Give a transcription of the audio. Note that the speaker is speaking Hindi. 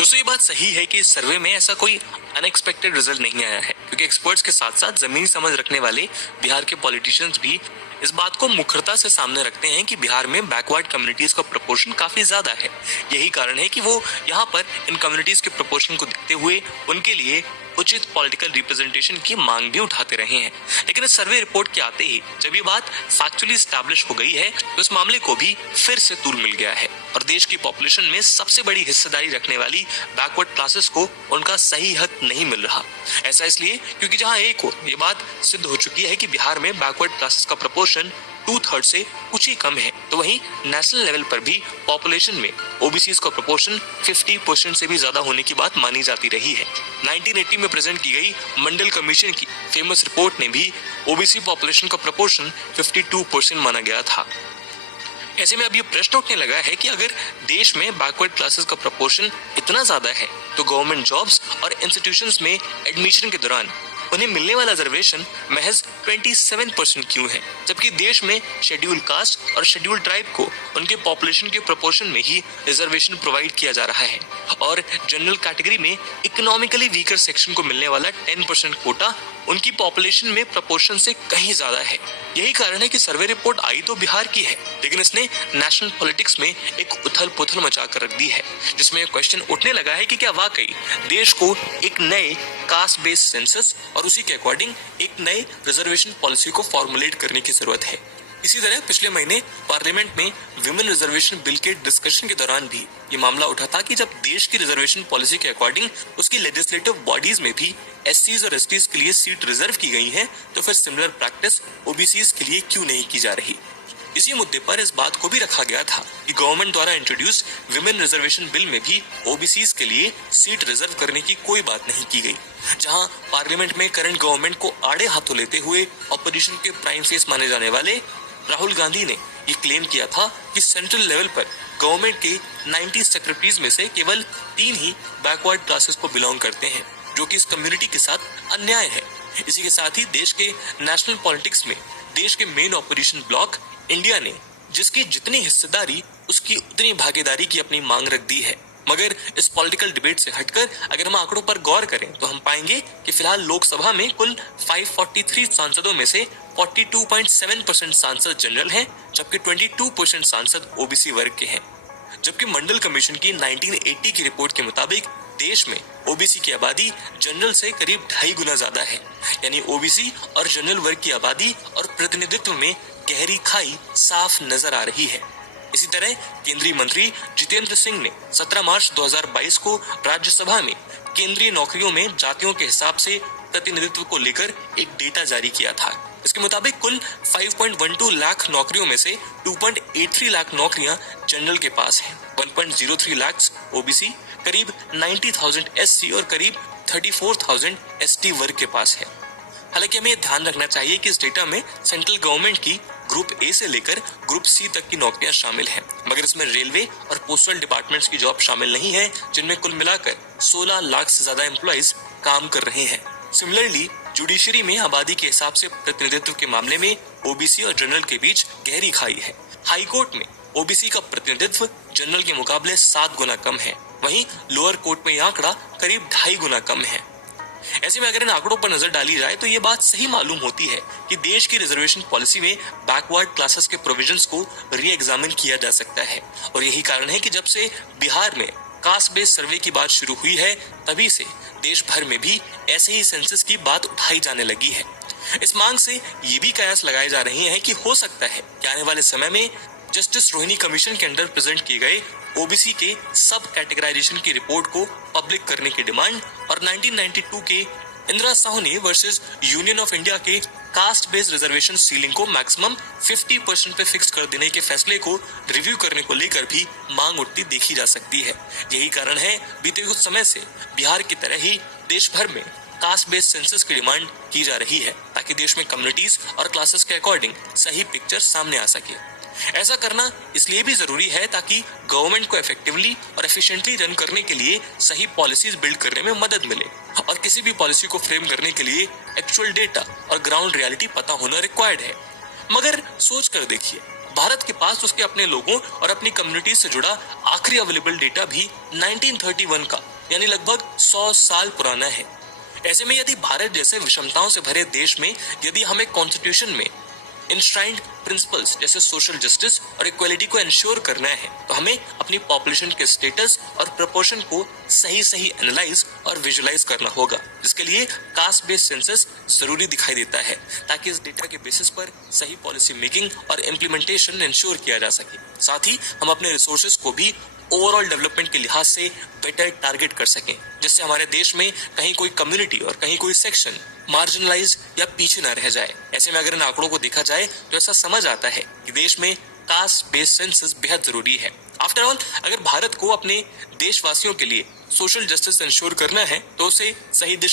दोस्तों ये बात सही है कि इस सर्वे में ऐसा कोई अनएक्सपेक्टेड रिजल्ट नहीं आया है, क्योंकि एक्सपर्ट्स के साथ साथ जमीनी समझ रखने वाले बिहार के पॉलिटिशियंस भी इस बात को मुखरता से सामने रखते हैं कि बिहार में बैकवर्ड कम्युनिटीज का प्रोपोर्शन काफी ज्यादा है। यही कारण है कि वो यहाँ पर इन कम्युनिटीज के प्रोपोर्शन को देखते हुए उनके लिए उचित पॉलिटिकल रिप्रेजेंटेशन की मांग भी उठाते रहे हैं। लेकिन इस सर्वे रिपोर्ट के आते ही जब ये बात फैक्चुअली स्टैब्लिश हो गई है तो इस मामले को भी फिर से तूल मिल गया है और देश की पॉपुलेशन में सबसे बड़ी हिस्सेदारी रखने वाली बैकवर्ड क्लासेस को उनका सही हक नहीं मिल रहा। ऐसा इसलिए क्योंकि जहां एक और ये बात सिद्ध हो चुकी है कि बिहार में बैकवर्ड क्लासेस का प्रपोर्शन 2/3 से कुछ ही कम है, तो वहीं नेशनल लेवल पर भी पॉपुलेशन में ओबीसी का प्रपोर्शन 50% से भी ज्यादा होने की बात मानी जाती रही है। 1980 में प्रेजेंट की गई मंडल कमीशन की फेमस रिपोर्ट ने भी ओबीसी पॉपुलेशन का प्रपोर्शन 52% माना गया था। ऐसे में अब ये प्रश्न उठने लगा है कि अगर देश में बैकवर्ड क्लासेस का प्रपोर्शन इतना ज्यादा है तो गवर्नमेंट जॉब्स और इंस्टीट्यूशंस में एडमिशन के दौरान उन्हें मिलने वाला रिजर्वेशन महज 27% क्यों है, जबकि देश में शेड्यूल कास्ट और शेड्यूल ट्राइब को उनके पॉपुलेशन के प्रोपोर्शन में ही रिजर्वेशन प्रोवाइड किया जा रहा है और जनरल कैटेगरी में इकोनॉमिकली वीकर सेक्शन को मिलने वाला 10% कोटा उनकी पॉपुलेशन में प्रोपोर्शन से कहीं ज्यादा है। यही कारण है कि सर्वे रिपोर्ट आई तो बिहार की है, लेकिन इसने नेशनल पॉलिटिक्स में एक उथल पुथल मचा कर रख दी है, जिसमें क्वेश्चन उठने लगा है कि क्या वाकई देश को एक नए कास्ट बेस्ड सेंसस और उसी के अकॉर्डिंग एक नए रिजर्वेशन पॉलिसी को फॉर्मुलेट करने की जरूरत है। इसी तरह पिछले महीने पार्लियामेंट में विमेन रिजर्वेशन बिल के डिस्कशन के दौरान भी ये मामला उठा था कि जब देश की रिजर्वेशन पॉलिसी के अकॉर्डिंग उसकी लेजिस्लेटिव बॉडीज में भी एससीज और एसटीज के लिए सीट रिजर्व की गई है, तो फिर सिमिलर प्रैक्टिस ओबीसीज के लिए क्यों नहीं की जा रही। इसी मुद्दे पर इस बात को भी रखा गया था कि गवर्नमेंट द्वारा इंट्रोड्यूस विमेन रिजर्वेशन बिल में भी ओबीसीज के लिए सीट रिजर्व करने की कोई बात नहीं की गई। जहां पार्लियामेंट में करंट गवर्नमेंट को आड़े हाथों लेते हुए ऑपोजिशन के प्राइम फेस माने जाने वाले राहुल गांधी ने ये क्लेम किया था कि सेंट्रल लेवल पर गवर्नमेंट के 90 सेक्रेटरीज में से केवल 3 ही बैकवर्ड क्लासेस को बिलोंग करते हैं, जो कि इस कम्युनिटी के साथ अन्याय है। इसी के साथ ही देश के नेशनल पॉलिटिक्स में देश के मेन ऑपोजिशन ब्लॉक इंडिया ने जिसकी जितनी हिस्सेदारी उसकी उतनी भागीदारी की अपनी मांग रख दी है। मगर इस पॉलिटिकल डिबेट से हटकर अगर हम आंकड़ों पर गौर करें तो हम पाएंगे कि फिलहाल लोकसभा में कुल 543 सांसदों में से 42.7% सांसद जनरल हैं, जबकि 22% सांसद ओबीसी वर्ग के हैं। जबकि मंडल कमीशन की 1980 की रिपोर्ट के मुताबिक देश में ओबीसी की आबादी जनरल से करीब 2.5 गुना ज्यादा है, यानी ओबीसी और जनरल वर्ग की आबादी और प्रतिनिधित्व में गहरी खाई साफ नजर आ रही है। इसी तरह केंद्रीय मंत्री जितेंद्र सिंह ने 17 मार्च 2022 को राज्यसभा में केंद्रीय नौकरियों में जातियों के हिसाब से प्रतिनिधित्व को लेकर एक डेटा जारी किया था। इसके मुताबिक कुल 5.12 लाख नौकरियों में से 2.83 लाख नौकरियां जनरल के पास हैं, 1.03 लाख ओबीसी, करीब 90,000 एससी और करीब 34,000 एसटी वर्ग के पास है। हालांकि हमें ध्यान रखना चाहिए कि इस डेटा में सेंट्रल गवर्नमेंट की ग्रुप ए से लेकर ग्रुप सी तक की नौकरियां शामिल हैं, मगर इसमें रेलवे और पोस्टल डिपार्टमेंट्स की जॉब शामिल नहीं है, जिनमें कुल मिलाकर 16 लाख से ज्यादा एम्प्लॉइज काम कर रहे हैं। सिमिलरली जुडिशरी में आबादी के हिसाब से प्रतिनिधित्व के मामले में ओबीसी और जनरल के बीच गहरी खाई है। हाई कोर्ट में ओबीसी का प्रतिनिधित्व जनरल के मुकाबले 7 गुना कम है, वहीं लोअर कोर्ट में यह आंकड़ा करीब 2.5 गुना कम है। ऐसे में अगर इन आंकड़ों पर नजर डाली जाए तो ये बात सही मालूम होती है कि देश की रिजर्वेशन पॉलिसी में बैकवर्ड क्लासेस के प्रोविजंस को री एग्जामिन किया जा सकता है और यही कारण है कि जब से बिहार में कास्ट बेस्ड सर्वे की बात शुरू हुई है तभी से देश भर में भी ऐसे ही सेंसस की बात उठाई जाने लगी है। इस मांग से ये भी कयास लगाए जा रहे हैं कि हो सकता है कि आने वाले समय में जस्टिस रोहिणी कमीशन के अंडर प्रेजेंट किए गए ओबीसी के सब कैटेगराइजेशन की रिपोर्ट को पब्लिक करने की डिमांड और 1992 के Indira Sahni versus union of India के कास्ट बेस्ड रिजर्वेशन सीलिंग को मैक्सिमम 50% पे फिक्स कर देने के फैसले को रिव्यू करने को लेकर भी मांग उठती देखी जा सकती है। यही कारण है बीते कुछ समय से बिहार की तरह ही देश भर में कास्ट बेस्ड सेंसस की डिमांड की जा रही है, ताकि देश में कम्युनिटीज और क्लासेस के अकॉर्डिंग सही पिक्चर सामने आ सके। ऐसा करना इसलिए भी जरूरी है ताकि गवर्नमेंट को इफेक्टिवली और एफिशिएंटली रन करने के लिए सही पॉलिसीज बिल्ड करने में मदद मिले और किसी भी पॉलिसी को फ्रेम करने के लिए एक्चुअल डेटा और ग्राउंड रियलिटी पता होना रिक्वायर्ड है। मगर सोच कर देखिए, भारत के पास उसके अपने लोगों और अपनी कम्युनिटी से जुड़ा आखिरी अवेलेबल डेटा भी 1931 का यानी लगभग 100 साल पुराना है। ऐसे में यदि भारत जैसे विषमताओं से भरे देश में यदि हमें कॉन्स्टिट्यूशन में इंश्राइंड प्रिंसिपल्स जैसे सोशल जस्टिस और इक्वलिटी को इंश्योर करना है, तो हमें अपनी पॉपुलेशन के स्टेटस और प्रोपोर्शन को सही एनालाइज और विजुलाइज करना होगा, जिसके लिए कास्ट बेस्ड सेंसस जरूरी दिखाई देता है, ताकि इस डेटा के बेसिस पर सही पॉलिसी मेकिंग और इम्प्लीमेंटेशन इंश्योर किया जा सके। साथ ही हम अपने रिसोर्सेज को भी ओवरऑल डेवलपमेंट के लिहाज से बेटर टारगेट कर सकें, जिससे हमारे देश में कहीं कोई कम्युनिटी और कहीं कोई सेक्शन मार्जिनलाइज या पीछे न रह जाए। ऐसे में अगर इन आंकड़ों को देखा जाए तो ऐसा समझ आता है कि देश में कास्ट बेस्ड सेंसस बेहद जरूरी है। आफ्टर ऑल, अगर भारत को अपने देशवासियों के लिए सोशल जस्टिस इंश्योर करना है तो उसे सही दिशा